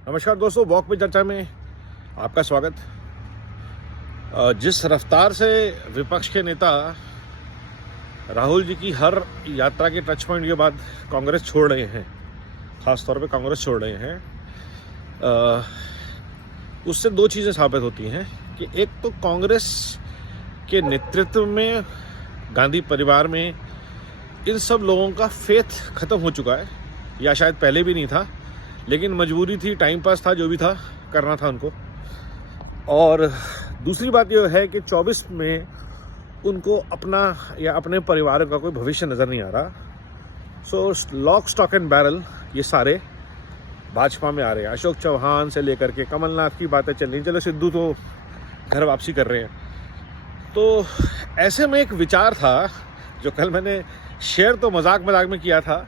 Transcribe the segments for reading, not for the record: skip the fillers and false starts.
नमस्कार दोस्तों, वॉक पे चर्चा में आपका स्वागत। जिस रफ्तार से विपक्ष के नेता राहुल जी की हर यात्रा के टच पॉइंट के बाद कांग्रेस छोड़ रहे हैं, ख़ास तौर पे कांग्रेस छोड़ रहे हैं, उससे दो चीज़ें साबित होती हैं कि एक तो कांग्रेस के नेतृत्व में, गांधी परिवार में इन सब लोगों का फेथ ख़त्म हो चुका है, या शायद पहले भी नहीं था, लेकिन मजबूरी थी, टाइम पास था, जो भी था करना था उनको। और दूसरी बात यह है कि 24 में उनको अपना या अपने परिवार का कोई भविष्य नज़र नहीं आ रहा। सो लॉक स्टॉक एंड बैरल ये सारे भाजपा में आ रहे हैं। अशोक चौहान से लेकर के कमलनाथ की बातें चल रही, चलो सिद्धू तो घर वापसी कर रहे हैं। तो ऐसे में एक विचार था जो कल मैंने शेयर तो मजाक में किया था,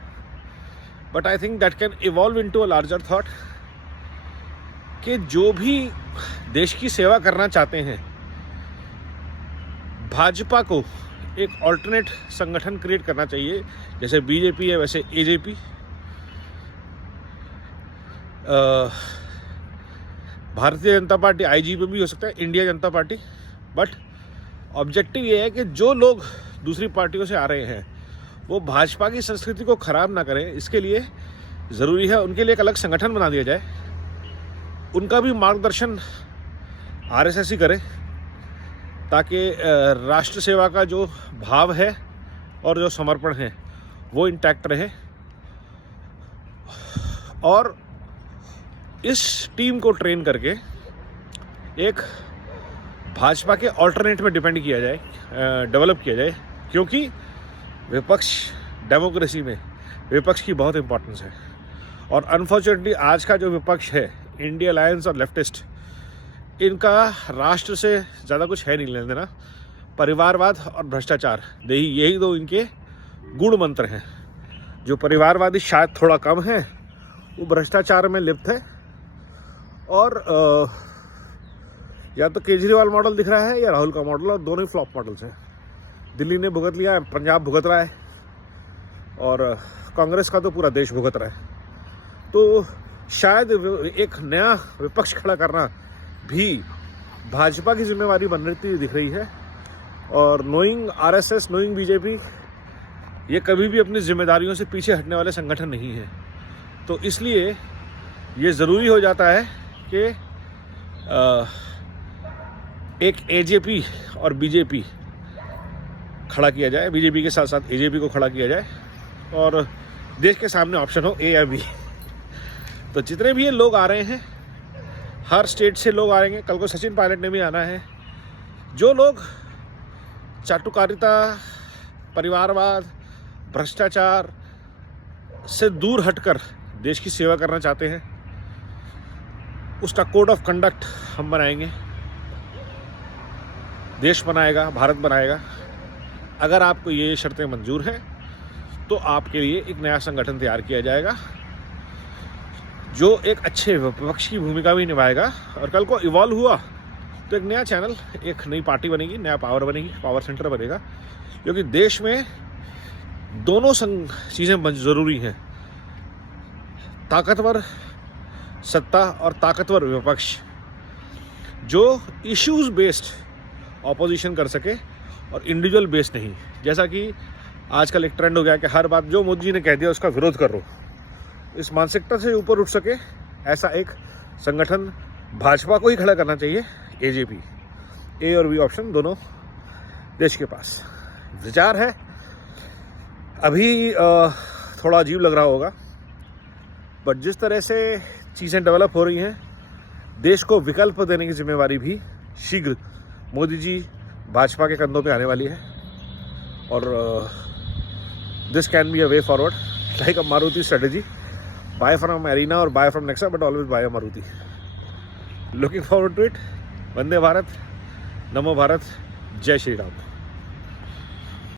but I think that can evolve into a larger thought, कि जो भी देश की सेवा करना चाहते हैं, भाजपा को एक ऑल्टरनेट संगठन क्रिएट करना चाहिए। जैसे बीजेपी है वैसे AJP, Bharatiya Janata party IGP भी हो सकता है, India Janata party. But objective ये है कि जो लोग दूसरी पार्टियों से आ रहे हैं वो भाजपा की संस्कृति को खराब ना करें। इसके लिए ज़रूरी है उनके लिए एक अलग संगठन बना दिया जाए, उनका भी मार्गदर्शन आरएसएस ही करे, ताकि राष्ट्र सेवा का जो भाव है और जो समर्पण है वो इंटैक्ट रहे। और इस टीम को ट्रेन करके एक भाजपा के ऑल्टरनेट में डिपेंड किया जाए, डेवलप किया जाए, क्योंकि विपक्ष, डेमोक्रेसी में विपक्ष की बहुत इंपॉर्टेंस है। और अनफॉर्चुनेटली आज का जो विपक्ष है, इंडिया अलायंस और लेफ्टिस्ट, इनका राष्ट्र से ज़्यादा कुछ है नहीं लेना देना। परिवारवाद और भ्रष्टाचार, यही दो इनके गुण मंत्र हैं। जो परिवारवादी शायद थोड़ा कम है, वो भ्रष्टाचार में लिप्त है। और या तो केजरीवाल मॉडल दिख रहा है या राहुल का मॉडल, और दोनों ही फ्लॉप मॉडल्स हैं। दिल्ली ने भुगत लिया है, पंजाब भुगत रहा है, और कांग्रेस का तो पूरा देश भुगत रहा है। तो शायद एक नया विपक्ष खड़ा करना भी भाजपा की जिम्मेवारी बनती हुई दिख रही है। और नोइंग आरएसएस, नोइंग बीजेपी, ये कभी भी अपनी जिम्मेदारियों से पीछे हटने वाले संगठन नहीं है। तो इसलिए ये ज़रूरी हो जाता है कि एक एजेपी और बीजेपी खड़ा किया जाए, बीजेपी के साथ साथ एजेपी को खड़ा किया जाए, और देश के सामने ऑप्शन हो ए या बी। तो जितने भी ये लोग आ रहे हैं, हर स्टेट से लोग आ रहे हैं, कल को सचिन पायलट ने भी आना है। जो लोग चाटुकारिता, परिवारवाद, भ्रष्टाचार से दूर हटकर देश की सेवा करना चाहते हैं, उसका कोड ऑफ कंडक्ट हम बनाएंगे, देश बनाएगा, भारत बनाएगा। अगर आपको ये शर्तें मंजूर हैं तो आपके लिए एक नया संगठन तैयार किया जाएगा, जो एक अच्छे विपक्ष की भूमिका भी निभाएगा। और कल को इवॉल्व हुआ तो एक नया चैनल, एक नई पार्टी बनेगी, नया पावर बनेगी, पावर सेंटर बनेगा। क्योंकि देश में दोनों चीज़ें ज़रूरी हैं, ताकतवर सत्ता और ताकतवर विपक्ष, जो इश्यूज बेस्ड ऑपोजिशन कर सके और इंडिविजुअल बेस्ड नहीं। जैसा कि आजकल एक ट्रेंड हो गया कि हर बात जो मोदी जी ने कह दिया उसका विरोध करो, इस मानसिकता से ऊपर उठ सके, ऐसा एक संगठन भाजपा को ही खड़ा करना चाहिए। एजेपी, ए और बी ऑप्शन दोनों देश के पास विचार है। अभी थोड़ा अजीब लग रहा होगा, बट जिस तरह से चीज़ें डेवलप हो रही हैं, देश को विकल्प देने की जिम्मेवारी भी शीघ्र मोदी जी, भाजपा के कंधों पे आने वाली है। और this can be a way forward, like a Maruti strategy, buy from Arena or buy from Nexa, but always buy a Maruti. Looking forward to it. Vande Bharat, Namo Bharat, जय श्री राम।